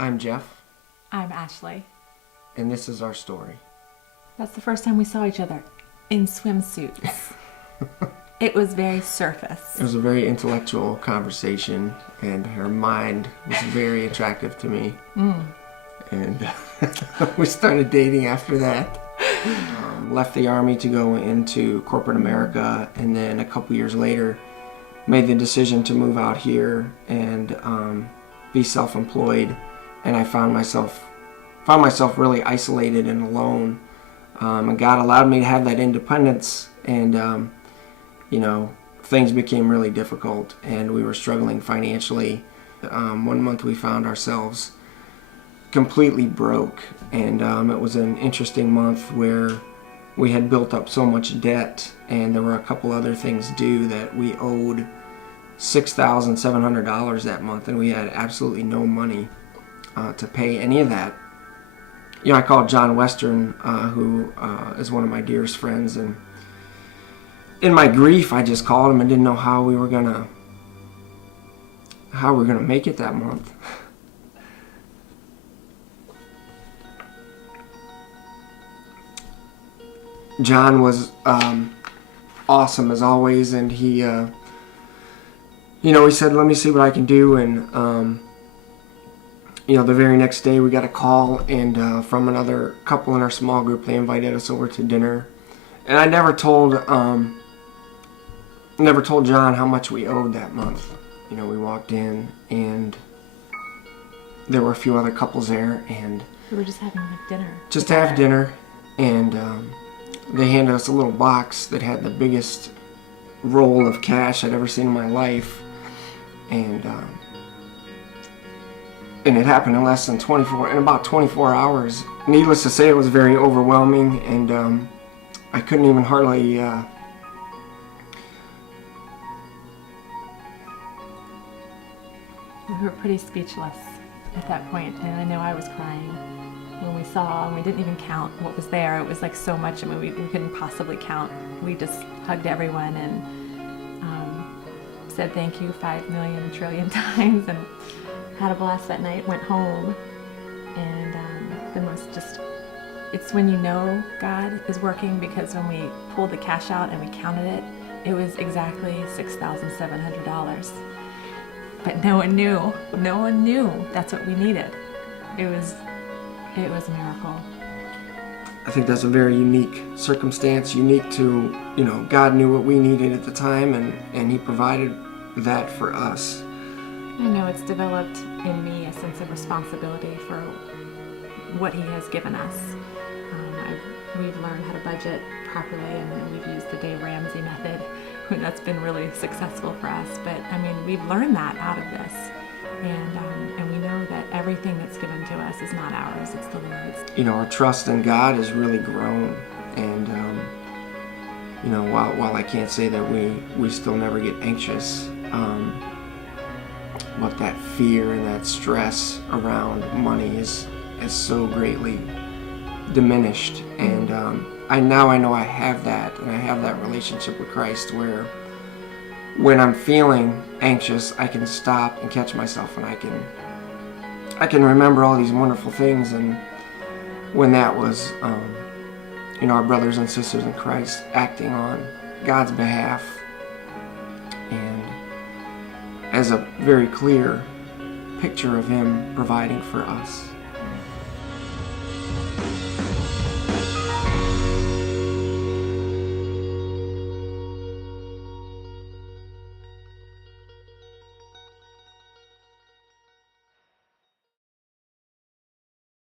I'm Jeff, I'm Ashley. and this is our story. That's the first time we saw each other in swimsuits. It was very surface. It was a very intellectual conversation, and her mind was very attractive to me. And we started dating after that. Left the Army to go into corporate America, and then a couple years later made the decision to move out here and be self-employed. And I found myself really isolated and alone. And God allowed me to have that independence, and things became really difficult, and we were struggling financially. One month we found ourselves completely broke, and it was an interesting month where we had built up so much debt, and there were a couple other things due that we owed $6,700 that month, and we had absolutely no money to pay any of that. I called John Western, who is one of my dearest friends, and in my grief, I just called him and didn't know how we were gonna make it that month. John was awesome as always, and he said, "Let me see what I can do." And the very next day, we got a call, and from another couple in our small group, they invited us over to dinner. And I never told John how much we owed that month. We walked in, and there were a few other couples there, and We were just having dinner. just to have dinner, and they handed us a little box that had the biggest roll of cash I'd ever seen in my life, and it happened in about 24 hours. Needless to say, it was very overwhelming, and I couldn't even hardly We were pretty speechless at that point, and I know I was crying when we saw, and we didn't even count what was there. It was like so much. I mean, we couldn't possibly count. We just hugged everyone and said thank you 5 million trillion times, and had a blast that night. Went home, and it's when God is working, because when we pulled the cash out and we counted it, it was exactly $6,700. But no one knew that's what we needed. It was a miracle. I think that's a very unique circumstance, unique to, God knew what we needed at the time, and He provided that for us. I know it's developed in me a sense of responsibility for what He has given us. We've learned how to budget properly, and we've used the Dave Ramsey method, and that's been really successful for us. But we've learned that out of this, and we know that everything that's given to us is not ours; it's the Lord's. Our trust in God has really grown, and while I can't say that we still never get anxious, but that fear and that stress around money is so greatly diminished, and I know I have that, and I have that relationship with Christ where when I'm feeling anxious, I can stop and catch myself, and I can remember all these wonderful things, and when that was our brothers and sisters in Christ acting on God's behalf, and as a very clear picture of Him providing for us.